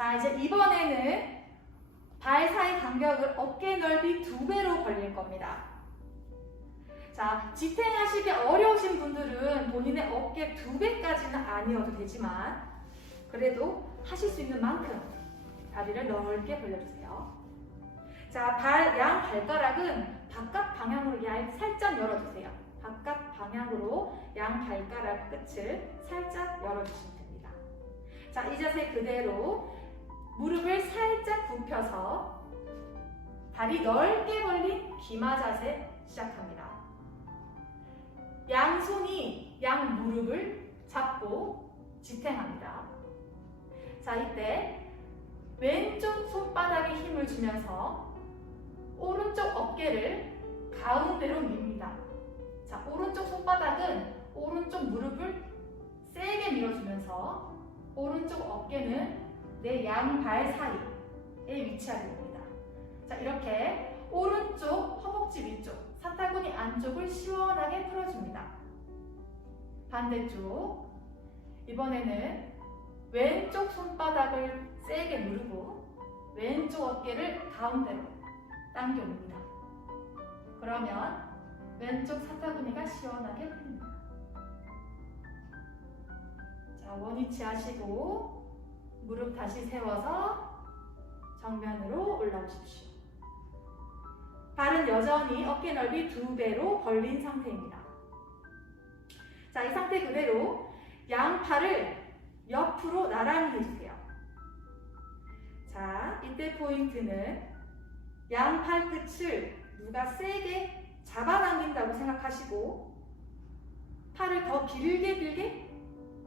자, 이제 이번에는 발 사이 간격을 어깨 넓이 두 배로 벌릴 겁니다. 자, 지탱하시기 어려우신 분들은 본인의 어깨 두 배까지는 아니어도 되지만 그래도 하실 수 있는 만큼 다리를 넓게 벌려주세요. 자, 발, 양 발가락은 바깥 방향으로 얇, 살짝 열어주세요. 바깥 방향으로 양 발가락 끝을 살짝 열어주시면 됩니다. 자, 이 자세 그대로 무릎을 살짝 굽혀서 다리 넓게 벌린 기마 자세 시작합니다. 양손이 양 무릎을 잡고 지탱합니다. 자, 이때 왼쪽 손바닥에 힘을 주면서 오른쪽 어깨를 가운데로 밉니다. 자, 오른쪽 손바닥은 오른쪽 무릎을 세게 밀어주면서 오른쪽 어깨는 내 양발 사이에 위치하게 됩니다. 자, 이렇게 오른쪽 허벅지 위쪽, 사타구니 안쪽을 시원하게 풀어줍니다. 반대쪽. 이번에는 왼쪽 손바닥을 세게 누르고 왼쪽 어깨를 가운데로 당겨옵니다. 그러면 왼쪽 사타구니가 시원하게 풀립니다. 자, 원위치 하시고 무릎 다시 세워서 정면으로 올라오십시오. 발은 여전히 어깨 넓이 두 배로 벌린 상태입니다. 자, 이 상태 그대로 양팔을 옆으로 나란히 해주세요. 자, 이때 포인트는 양팔 끝을 누가 세게 잡아당긴다고 생각하시고 팔을 더 길게 길게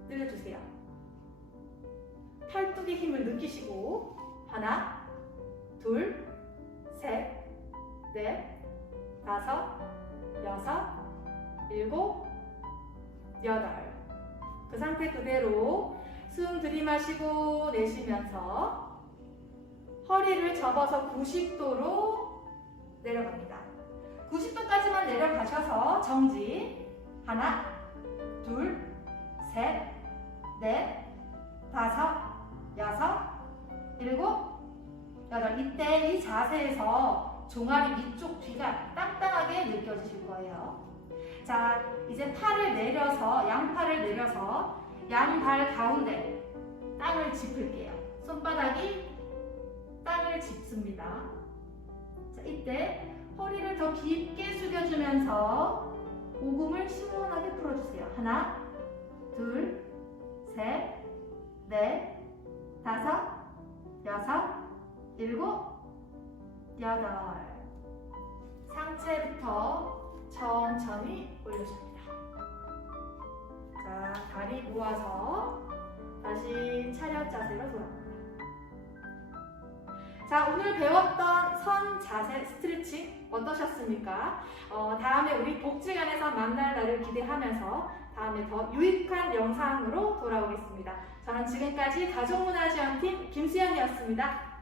늘려주세요. 팔뚝의 힘을 느끼시고 하나, 둘, 셋, 넷, 다섯, 여섯, 일곱, 여덟. 그 상태 그대로 숨 들이마시고 내쉬면서 허리를 접어서 90도로 내려갑니다. 90도까지만 내려가셔서 정지. 하나, 둘, 셋, 넷, 다섯, 여섯, 일곱, 여덟. 이때 이 자세에서 종아리 위쪽 뒤가 땅땅하게 느껴지실 거예요. 자, 이제 팔을 내려서, 양팔을 내려서 양발 가운데 땅을 짚을게요. 손바닥이 땅을 짚습니다. 자, 이때 허리를 더 깊게 숙여주면서 오금을 시원하게 풀어주세요. 하나, 둘, 여덟. 상체부터 천천히 올려줍니다. 자, 다리 모아서 다시 차렷 자세로 돌아옵니다. 자, 오늘 배웠던 선 자세 스트레칭 어떠셨습니까? 어, 다음에 우리 복지관에서 만날 날을 기대하면서 다음에 더 유익한 영상으로 돌아오겠습니다. 저는 지금까지 가족문화지원팀 김수연이었습니다.